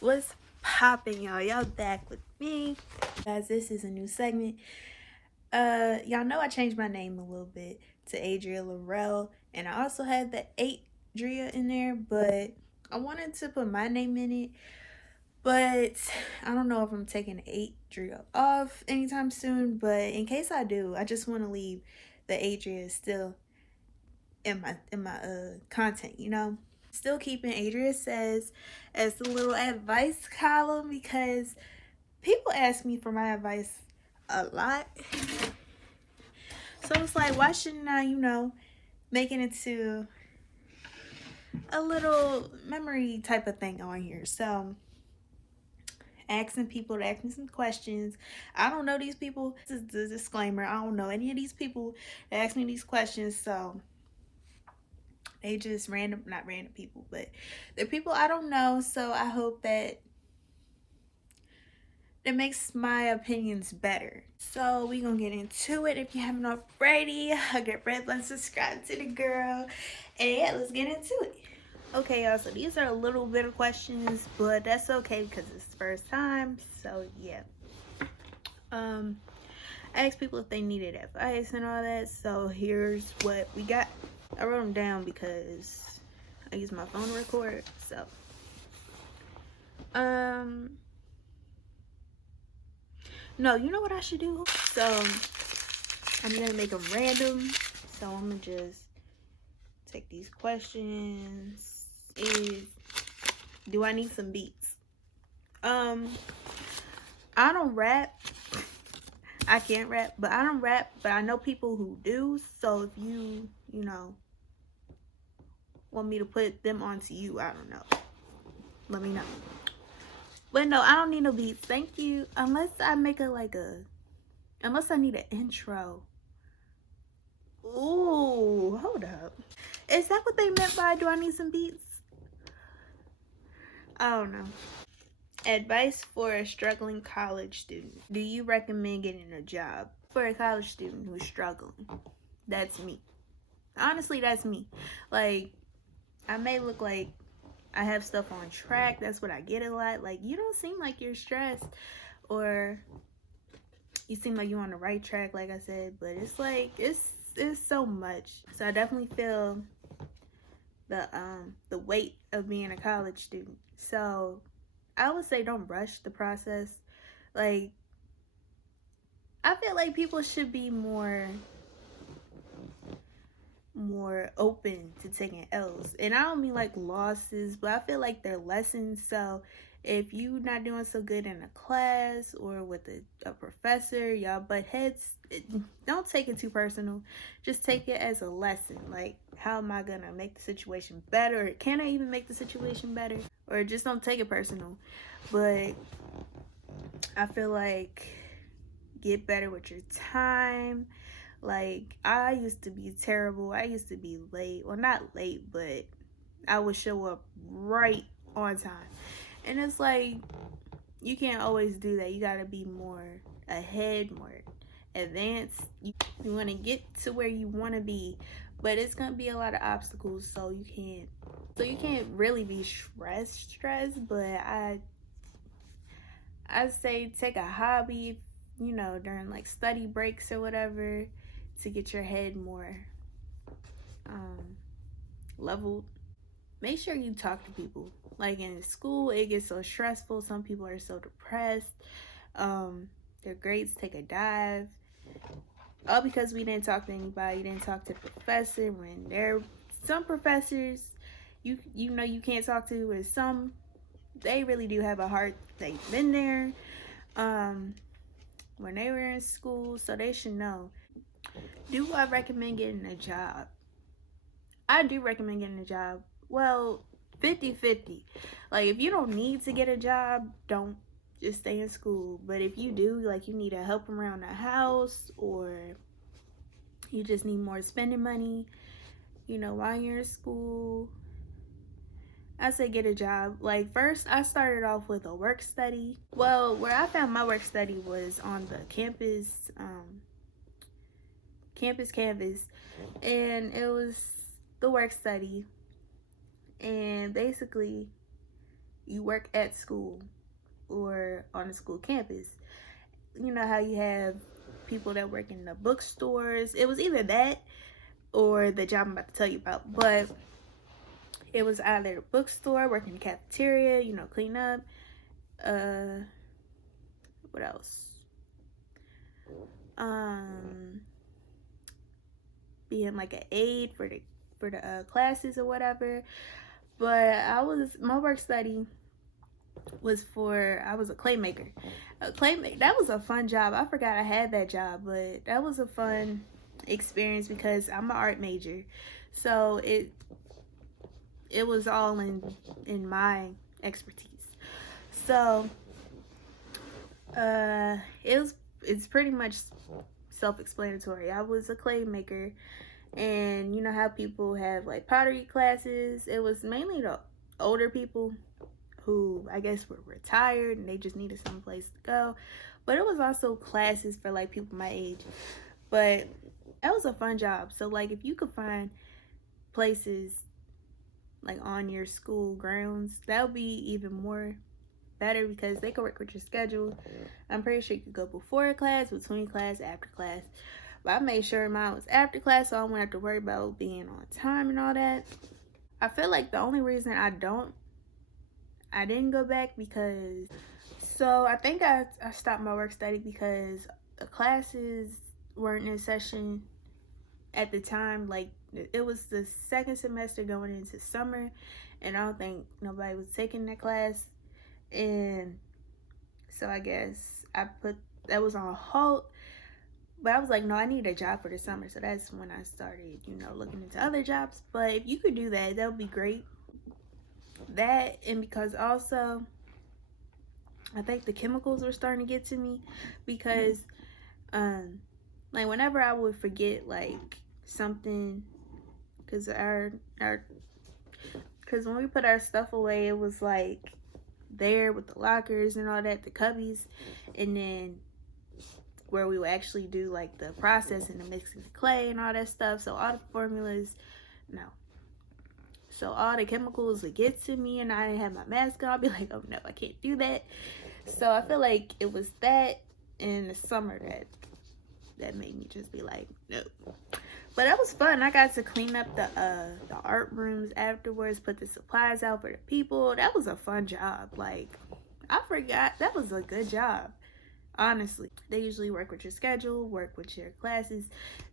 What's popping, y'all? Y'all back with me. Guys, this is a new segment. Y'all know I changed my name a little bit to Adria Laurel, and I also had the Adria in there, but I wanted to put my name in it, but I don't know if I'm taking Adria off anytime soon, but in case I do, I just want to leave the Adria still in my content, Still keeping Adria Says as the little advice column because people ask me for my advice a lot. So it's like, why shouldn't I, make it into a little memory type of thing on here? So asking people to ask me some questions. I don't know these people. This is the disclaimer. I don't know any of these people that ask me these questions. So they just not random people, but they're people I don't know. So I hope that it makes my opinions better. So we gonna get into it. If you haven't already, hug your red button, subscribe to the girl, and yeah, let's get into it. Okay, y'all, so these are a little bit of questions, but that's okay because it's the first time. So yeah. I asked people if they needed advice and all that. So here's what we got. I wrote them down because I use my phone to record. So no, you know what I should do? So I'm gonna make them random. So I'm gonna just take these questions. Do I need some beats? I don't rap. I can't rap, but I don't rap, but I know people who do. So if you want me to put them onto you, I don't know. Let me know. But no, I don't need no beats. Thank you. Unless I make unless I need an intro. Ooh, hold up. Is that what they meant by do I need some beats? I don't know. Advice for a struggling college student. Do you recommend getting a job? For a college student who's struggling. That's me. Honestly, that's me. Like, I may look like I have stuff on track. That's what I get a lot. Like, you don't seem like you're stressed. Or you seem like you're on the right track, like I said. But it's like, it's so much. So I definitely feel the weight of being a college student. So I would say don't rush the process. Like, I feel like people should be more open to taking L's. And I don't mean like losses, but I feel like they're lessons. So if you not doing so good in a class or with a professor, y'all butt heads, don't take it too personal. Just take it as a lesson. Like, how am I gonna make the situation better? Or can I even make the situation better? Or just don't take it personal. But I feel like get better with your time. Like, I used to be terrible. I used to be late. Well, not late, but I would show up right on time. And it's like, you can't always do that. You gotta be more ahead, more advanced. You want to get to where you want to be, but it's gonna be a lot of obstacles. So you can't really be stressed. But I say take a hobby, during like study breaks or whatever, to get your head more leveled. Make sure you talk to people. Like, in school, it gets so stressful. Some people are so depressed. Their grades take a dive. All because we didn't talk to anybody. Didn't talk to the professor. When some professors, you can't talk to, and some, they really do have a heart. They've been there when they were in school, so they should know. Do I recommend getting a job? I do recommend getting a job. Well, 50-50. Like, if you don't need to get a job, don't, just stay in school. But if you do, like, you need to help around the house, or you just need more spending money, while you're in school, I say get a job. Like, first, I started off with a work study. Well, where I found my work study was on the campus Canvas, and it was the work study. And basically, you work at school or on a school campus. You know how you have people that work in the bookstores. It was either that or the job I'm about to tell you about, but it was either the bookstore, working in the cafeteria, clean up. What else? Being like an aide for the classes or whatever. But my work study was I was a clay maker. That was a fun job. I forgot I had that job, but that was a fun experience because I'm an art major. So it was all in my expertise. So it's pretty much self-explanatory. I was a clay maker, and you know how people have like pottery classes. It was mainly the older people who I guess were retired and they just needed some place to go, but it was also classes for like people my age. But that was a fun job. So like if you could find places like on your school grounds, that would be even more better because they could work with your schedule. I'm pretty sure you could go before class, between class, after class. But I made sure mine was after class, so I wouldn't have to worry about being on time and all that. I feel like the only reason I didn't go back because, so I think I stopped my work study because the classes weren't in session at the time. Like it was the second semester going into summer, and I don't think nobody was taking that class. And so I guess that was on hold. But I was like, no, I need a job for the summer. So that's when I started, looking into other jobs. But if you could do that, that would be great. That, and because also, I think the chemicals were starting to get to me because, like whenever I would forget like something, because when we put our stuff away, it was like there with the lockers and all that, the cubbies, and then where we would actually do like the processing and mixing the clay and all that stuff. So all the formulas, no. So all the chemicals would get to me and I didn't have my mask on. I'd be like, oh no, I can't do that. So I feel like it was that in the summer that made me just be like, no. But that was fun. I got to clean up the art rooms afterwards, put the supplies out for the people. That was a fun job. Like, I forgot. That was a good job. Honestly, they usually work with your schedule, work with your classes.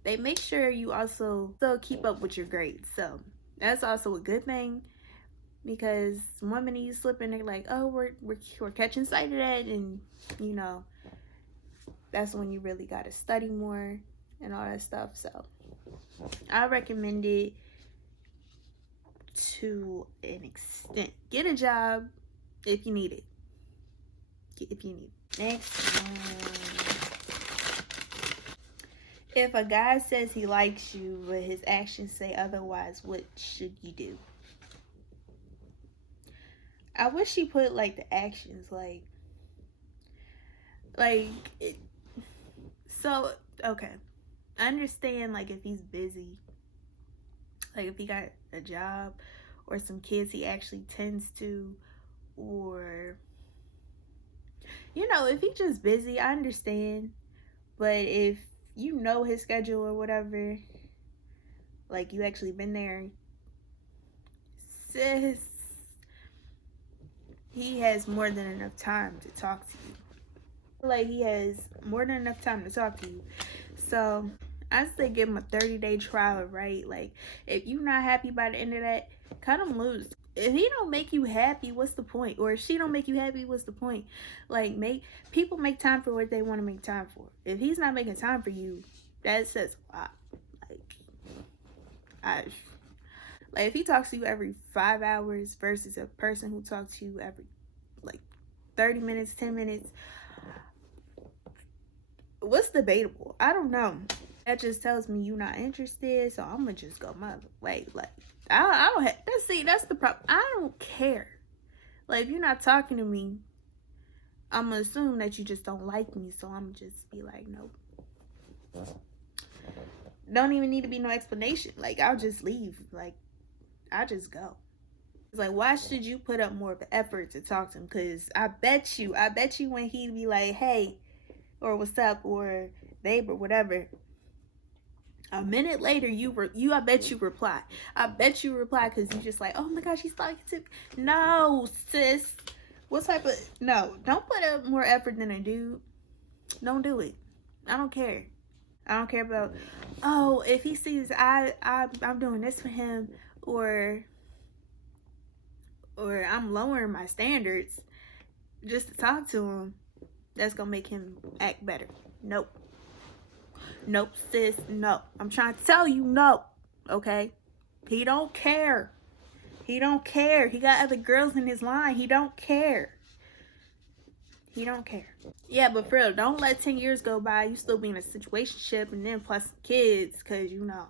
They make sure you also still keep up with your grades. So that's also a good thing because one minute you slip in, they're like, oh, we're catching sight of that. And, that's when you really got to study more and all that stuff. So I recommend it to an extent. Get a job if you need it. Next one. If a guy says he likes you but his actions say otherwise, what should you do? I wish he put like the actions like it. So okay, I understand like if he's busy, like if he got a job or some kids he actually tends to, or if he's just busy, I understand. But if you know his schedule or whatever, like you actually been there, sis, he has more than enough time to talk to you. Like he has more than enough time to talk to you. So I say give him a 30-day trial, right? Like if you're not happy by the end of that, cut him loose. If he don't make you happy, what's the point? Or if she don't make you happy, what's the point? Like people make time for what they want to make time for. If he's not making time for you, that says a lot. Like if he talks to you every 5 hours versus a person who talks to you every like 30 minutes, 10 minutes, what's debatable? I don't know. That just tells me you're not interested, so I'm gonna just go my way. Like I don't have, that's the problem. I don't care. Like if you're not talking to me, I'm gonna assume that you just don't like me, so I'm just be like, nope. Don't even need to be no explanation. Like I'll just leave. Like I just go. Like, why should you put up more of an effort to talk to him? Because I bet you when he'd be like, hey, or what's up, or babe, or whatever, a minute later, I bet you reply. I bet you reply because you just like, oh my gosh, he's talking to me. No, sis. What type of, no, don't put up more effort than a dude. Don't do it. I don't care. I don't care about, oh, if he sees I'm doing this for him, or I'm lowering my standards just to talk to him, that's gonna make him act better. Nope. Nope, sis. No. I'm trying to tell you, no. Okay? He don't care. He don't care. He got other girls in his line. He don't care. He don't care. Yeah, but for real, don't let 10 years go by. You still be in a situationship and then plus kids, because you know.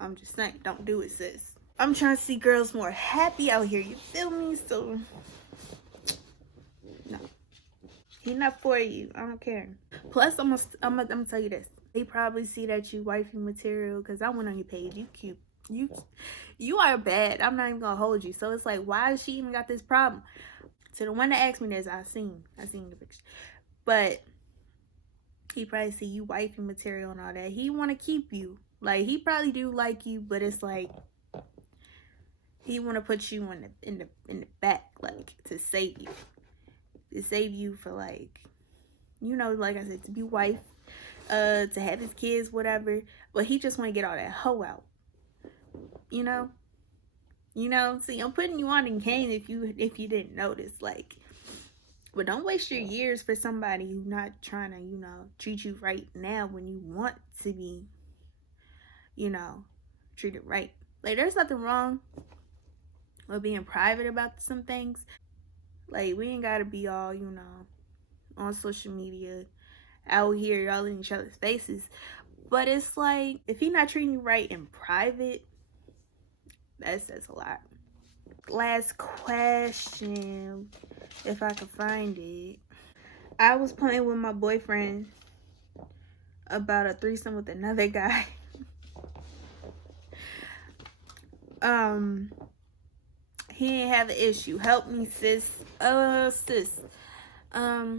I'm just saying, don't do it, sis. I'm trying to see girls more happy out here. You feel me? So, no. He not for you. I don't care. Plus, I'm gonna tell you this. They probably see that you wifey material, because I went on your page. You cute. You are bad. I'm not even gonna hold you. So it's like, why has she even got this problem? To the one that asked me this, I seen the picture. But he probably see you wifey material and all that. He want to keep you. Like, he probably do like you, but it's like he want to put you in the back, like, to save you. To save you for, like, you know, like I said, to be wife, to have his kids, whatever. But he just want to get all that hoe out. You know? See, I'm putting you on in game if you didn't notice, like, but don't waste your years for somebody who's not trying to, you know, treat you right now when you want to be, you know, treated right. Like, there's nothing wrong with being private about some things. Like, we ain't gotta be all, you know, on social media, out here, y'all in each other's faces. But it's like, if he not treating you right in private, that says a lot. Last question, if I can find it. I was playing with my boyfriend about a threesome with another guy. He didn't have an issue. Help me, sis. Sis. I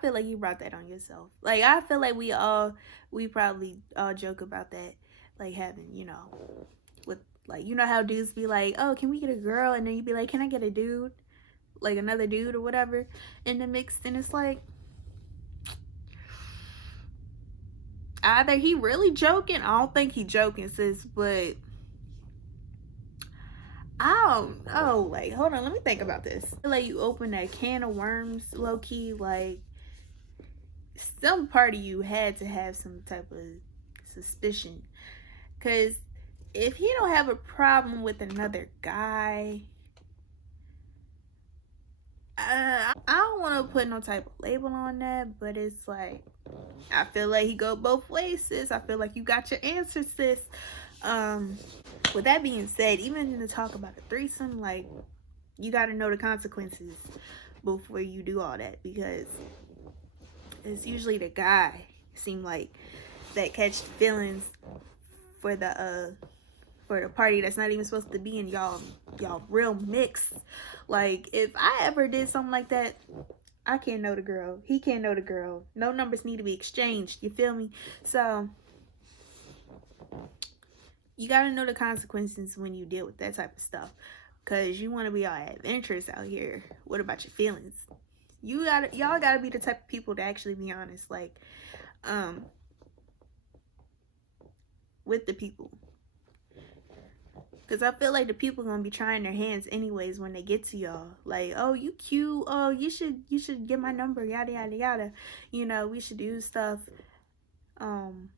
feel like you brought that on yourself. Like, I feel like we probably all joke about that. Like, having, you know, with, like, you know how dudes be like, oh, can we get a girl? And then you be like, can I get a dude? Like, another dude or whatever in the mix. And it's like, either he really joking. I don't think he joking, sis. But I don't know. Like, hold on. Let me think about this. I feel like you open that can of worms, low-key. Like, some part of you had to have some type of suspicion. Because if he don't have a problem with another guy, I don't want to put no type of label on that, but it's like, I feel like he go both ways, sis. I feel like you got your answer, sis. With that being said, even to talk about a threesome, like, you got to know the consequences before you do all that, because it's usually the guy seem like that catch feelings for the party that's not even supposed to be in y'all real mix. Like, if I ever did something like that, I can't know the girl. He can't know the girl. No numbers need to be exchanged. You feel me? So you gotta know the consequences when you deal with that type of stuff, because you want to be all adventurous out here. What about your feelings? Y'all gotta be the type of people to actually be honest, like, with the people. Because I feel like the people gonna be trying their hands anyways when they get to y'all. Like, oh, you cute. Oh, you should get my number. Yada, yada, yada. You know, we should do stuff. You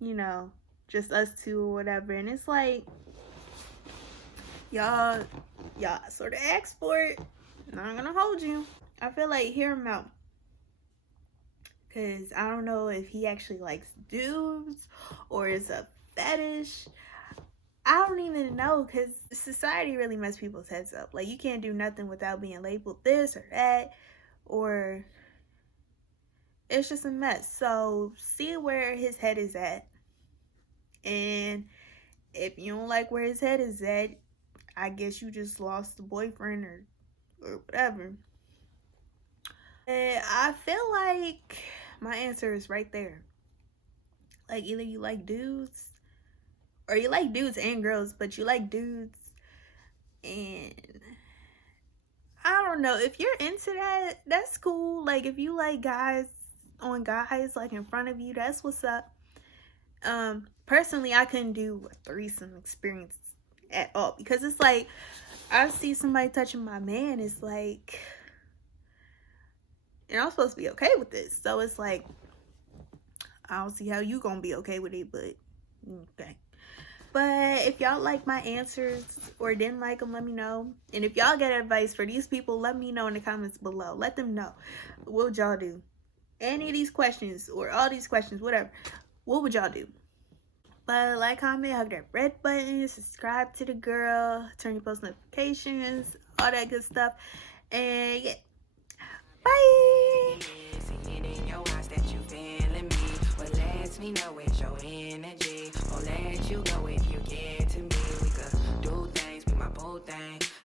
know, just us two or whatever. And it's like, y'all sort of ask for it. Not gonna hold you. I feel like hear him out. Because I don't know if he actually likes dudes or is a fetish. I don't even know, because society really messes people's heads up. Like, you can't do nothing without being labeled this or that, or it's just a mess. So see where his head is at, and If you don't like where his head is at, I guess you just lost a boyfriend or whatever. I feel like my answer is right there. Like either you like dudes or you like dudes and girls, but you like dudes and I don't know. If you're into that, that's cool. Like if you like guys on guys like in front of you, that's what's up. Personally I couldn't do a threesome experience at all because it's like I see somebody touching my man, it's like and I'm supposed to be okay with this. So it's like I don't see how you gonna be okay with it, but okay. But if y'all like my answers or didn't like them, let me know. And if y'all get advice for these people, let me know in the comments below. Let them know. What would y'all do? Any of these questions or all these questions, whatever. What would y'all do? But like, comment, hug that red button, subscribe to the girl, turn your post notifications, all that good stuff. And yeah, bye. Me know it's your energy. Or let you go if you get to me. We could do things, be my boo thing.